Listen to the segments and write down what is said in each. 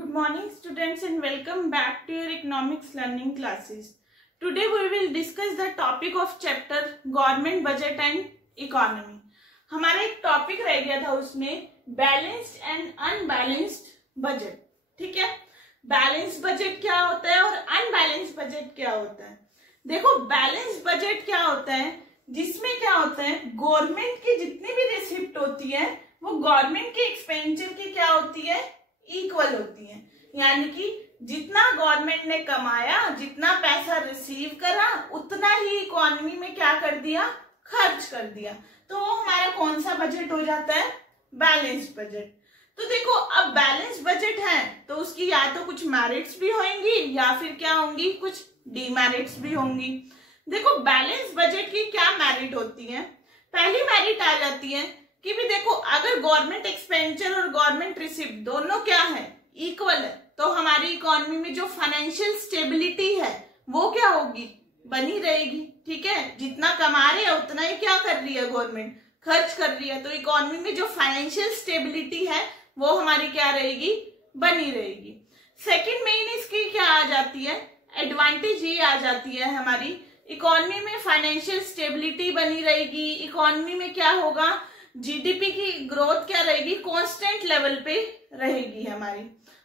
Good morning students and welcome back to your economics learning classes. Today we will discuss the topic of chapter government budget and economy. हमारा एक topic रह गया था उसमें balanced and unbalanced budget. ठीक है, balanced budget क्या होता है और अनबैलेंस्ड बजट क्या होता है. देखो बैलेंस्ड बजट क्या होता है, जिसमें क्या होता है गवर्नमेंट की जितनी भी रिसिप्ट होती है वो गवर्नमेंट के एक्सपेंडिचर की क्या होती है, इक्वल होती है. यानी कि जितना गवर्नमेंट ने कमाया, जितना पैसा रिसीव करा, उतना ही इकोनॉमी में क्या कर दिया, खर्च कर दिया. तो वो हमारा कौन सा बजट हो जाता है, बैलेंस्ड बजट. तो देखो अब बैलेंस्ड बजट है तो उसकी या तो कुछ मेरिट्स भी होंगी या फिर क्या होंगी, कुछ डीमेरिट्स भी होंगी. देखो बैलेंस बजट की क्या मेरिट होती है. पहली मेरिट आ जाती है कि भी देखो अगर गवर्नमेंट एक्सपेंडिचर और गवर्नमेंट रिसिप्ट दोनों क्या है, इक्वल है, तो हमारी इकोनॉमी में जो फाइनेंशियल स्टेबिलिटी है वो क्या होगी, बनी रहेगी. ठीक है, जितना कमा रहे हैं उतना ही क्या कर रही है गवर्नमेंट, खर्च कर रही है. तो इकोनॉमी में जो फाइनेंशियल स्टेबिलिटी है वो हमारी क्या रहेगी, बनी रहेगी. सेकंड मेन इसकी क्या आ जाती है, एडवांटेज ये आ जाती है हमारी इकोनॉमी में फाइनेंशियल स्टेबिलिटी बनी रहेगी. इकोनॉमी में क्या होगा, जीडीपी की ग्रोथ क्या रहेगी, कांस्टेंट लेवल पे रहेगी हमारी.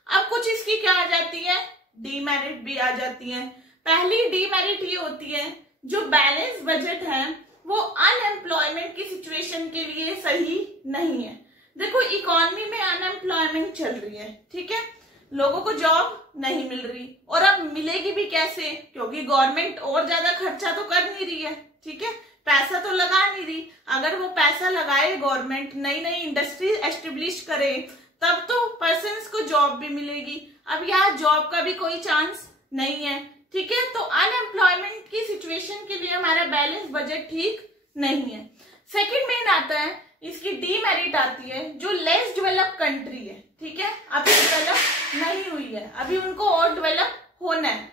अब कुछ इसकी क्या आ जाती है, डीमेरिट भी आ जाती है. पहली डीमेरिट ये होती है जो बैलेंस बजट है वो अनएम्प्लॉयमेंट की सिचुएशन के लिए सही नहीं है. देखो इकोनॉमी में अनएम्प्लॉयमेंट चल रही है, ठीक है, लोगों को जॉब नहीं मिल रही और अब मिलेगी भी कैसे, क्योंकि गवर्नमेंट और ज्यादा खर्चा तो कर नहीं रही है. ठीक है, पैसा तो लगा नहीं रही. अगर वो पैसा लगाए गवर्नमेंट, नई नई इंडस्ट्री एस्टेब्लिश करे, तब तो पर्सन्स को जॉब भी मिलेगी. अब यहाँ जॉब का भी कोई चांस नहीं है. ठीक है, तो अनएम्प्लॉयमेंट की सिचुएशन के लिए हमारा बैलेंस बजट ठीक नहीं है. सेकंड मेन आता है इसकी डीमेरिट आती है जो लेस डेवलप कंट्री है. ठीक है, अभी डेवलप नहीं हुई है, अभी उनको और डेवलप होना है.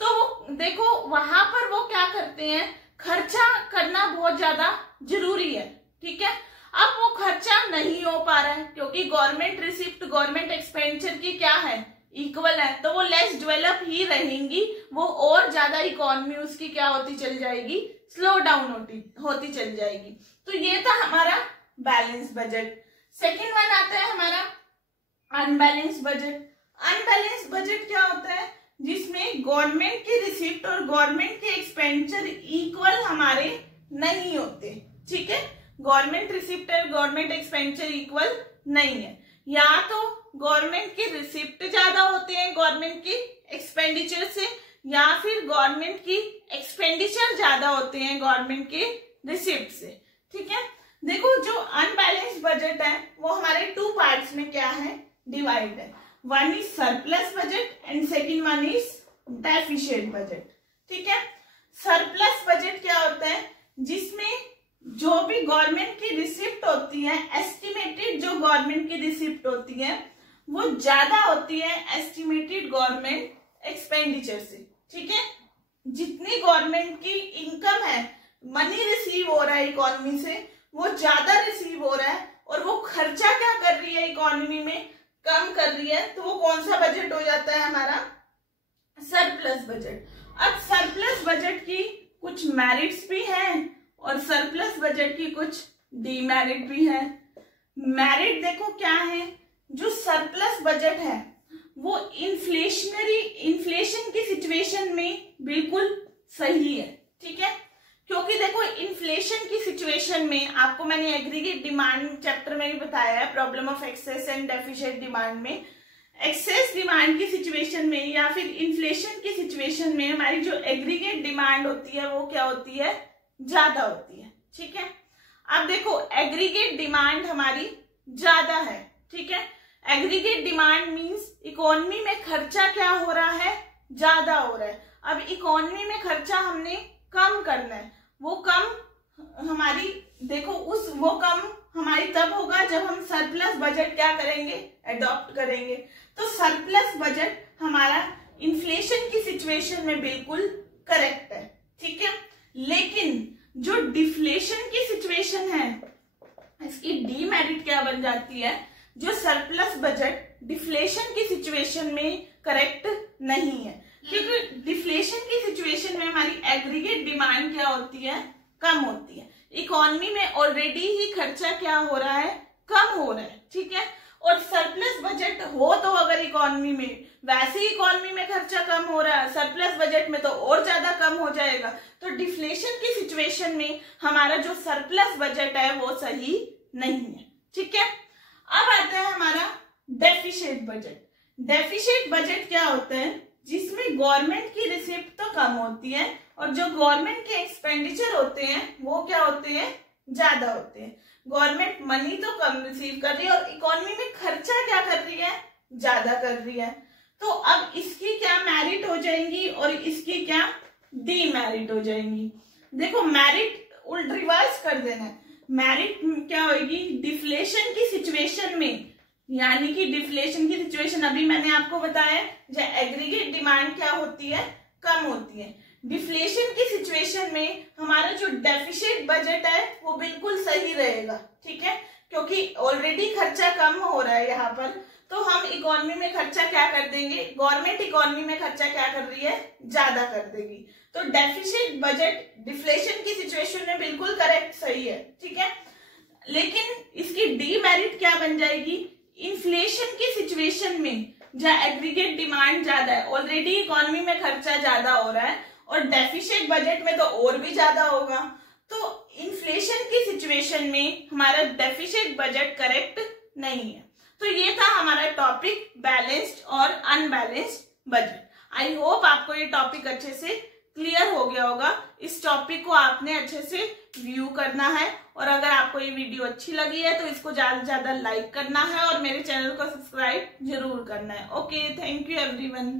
तो देखो वहां पर वो क्या करते हैं, खर्चा करना बहुत ज्यादा जरूरी है. ठीक है, अब वो खर्चा नहीं हो पा रहा है क्योंकि गवर्नमेंट रिसिप्ट गवर्नमेंट एक्सपेंडिचर की क्या है, इक्वल है. तो वो लेस डेवलप ही रहेंगी, वो और ज्यादा इकोनॉमी उसकी क्या होती चल जाएगी, स्लो डाउन होती चल जाएगी. तो ये था हमारा बैलेंस बजट. सेकेंड वन आता है हमारा अनबैलेंस बजट. अनबैलेंस बजट क्या होता है, जिसमें गवर्नमेंट की रिसिप्ट और गवर्नमेंट के एक्सपेंडिचर इक्वल हमारे नहीं होते. ठीक है, गवर्नमेंट रिसिप्ट और गवर्नमेंट एक्सपेंडिचर इक्वल नहीं है. या तो गवर्नमेंट की रिसिप्ट ज्यादा होते हैं गवर्नमेंट की एक्सपेंडिचर से, या फिर गवर्नमेंट की एक्सपेंडिचर ज्यादा होते हैं गवर्नमेंट के रिसिप्ट से. ठीक है, देखो जो अनबैलेंस्ड बजट है वो हमारे टू पार्ट्स में क्या है, डिवाइड है. One is surplus budget and second one is deficient budget. ठीक है, सरप्लस बजट क्या होता है, जिसमें जो भी गवर्नमेंट की रिसिप्ट होती है, एस्टिमेटेड जो गवर्नमेंट की रिसिप्ट होती है वो ज्यादा होती है एस्टिमेटेड गवर्नमेंट एक्सपेंडिचर से. ठीक है, जितनी गवर्नमेंट की इनकम है, मनी रिसीव हो रहा है इकोनॉमी से, वो ज्यादा रिसीव हो रहा है और वो खर्चा क्या कर रही है इकोनॉमी में, कम कर रही है. तो वो कौन सा बजट हो जाता है हमारा, सरप्लस बजट. अब सरप्लस बजट की कुछ मेरिट्स भी हैं और सरप्लस बजट की कुछ डीमेरिट भी है. मेरिट देखो क्या है, जो सरप्लस बजट है वो इन्फ्लेशन की सिचुएशन में बिल्कुल सही है. ठीक है, क्योंकि देखो इन्फ्लेशन की सिचुएशन में आपको मैंने एग्रीगेट डिमांड चैप्टर में भी बताया है, problem of excess and deficient demand में, एक्सेस डिमांड की सिचुएशन में या फिर इन्फ्लेशन की सिचुएशन में हमारी जो एग्रीगेट डिमांड होती है वो क्या होती है, ज्यादा होती है. ठीक है, अब देखो एग्रीगेट डिमांड हमारी ज्यादा है. ठीक है, एग्रीगेट डिमांड मींस इकोनॉमी में खर्चा क्या हो रहा है, ज्यादा हो रहा है. अब इकोनॉमी में खर्चा हमने कम करना है, वो कम हमारी देखो वो कम हमारी तब होगा जब हम सरप्लस बजट क्या करेंगे, अडॉप्ट करेंगे. तो सरप्लस बजट हमारा इन्फ्लेशन की सिचुएशन में बिल्कुल करेक्ट है. ठीक है, लेकिन जो डिफ्लेशन की सिचुएशन है इसकी डीमेरिट क्या बन जाती है, जो सरप्लस बजट डिफ्लेशन की सिचुएशन में करेक्ट नहीं है, क्योंकि डिफ्लेशन की सिचुएशन में हमारी एग्रीगेट डिमांड क्या होती है, कम होती है। इकोनॉमी में ऑलरेडी ही खर्चा क्या हो रहा है, कम हो रहा है, ठीक है। और सरप्लस बजट हो तो अगर इकोनॉमी में, वैसे ही इकोनॉमी में खर्चा कम हो रहा है, सरप्लस बजट में तो और ज्यादा कम हो जाएगा। तो डिफ्लेशन की सिचुएशन में हमारा जो सरप्लस बजट है वो सही नहीं है, ठीक है। अब आता है हमारा डेफिशिएट बजट। डेफिशिएट बजट क्या होता है, जिसमें गवर्नमेंट की रिसिप्ट तो कम होती है और जो गवर्नमेंट के एक्सपेंडिचर होते हैं वो क्या होते हैं, ज्यादा होते हैं। गवर्नमेंट मनी तो कम रिसीव कर रही है और इकोनॉमी में खर्चा क्या कर रही है, ज्यादा कर रही है। तो अब इसकी क्या मेरिट हो जाएंगी और इसकी क्या डीमेरिट हो जाएंगी। देखो मेरिट उल्ट रिवर्स कर देना है। मेरिट क्या होगी, डिफ्लेशन की सिचुएशन में, यानी कि डिफ्लेशन की सिचुएशन अभी मैंने आपको बताया जो एग्रीगेट डिमांड क्या होती है, कम होती है। डिफ्लेशन की सिचुएशन में हमारा जो डेफिशिएट बजट है वो बिल्कुल सही रहेगा, ठीक है, क्योंकि ऑलरेडी खर्चा कम हो रहा है यहाँ पर। तो हम इकोनॉमी में खर्चा क्या कर देंगे, गवर्नमेंट इकोनॉमी में खर्चा क्या कर रही है, ज्यादा कर देगी। तो डेफिशिएट बजट डिफ्लेशन की सिचुएशन में बिल्कुल करेक्ट सही है, ठीक है। लेकिन इसकी डीमेरिट क्या बन जाएगी, इन्फ्लेशन की सिचुएशन में जहाँ एग्रीगेट डिमांड ज्यादा है, ऑलरेडी इकोनॉमी में खर्चा ज्यादा हो रहा है और डेफिशिएट बजट में तो और भी ज्यादा होगा। तो इन्फ्लेशन की सिचुएशन में हमारा डेफिशिएट बजट करेक्ट नहीं है। तो ये था हमारा टॉपिक बैलेंस्ड और अनबैलेंस्ड बजट। आई होप आपको ये टॉपिक अच्छे से क्लियर हो गया होगा। इस टॉपिक को आपने अच्छे से व्यू करना है और अगर आपको ये वीडियो अच्छी लगी है तो इसको ज्यादा से ज्यादा लाइक करना है और मेरे चैनल को सब्सक्राइब जरूर करना है। Okay, thank you everyone.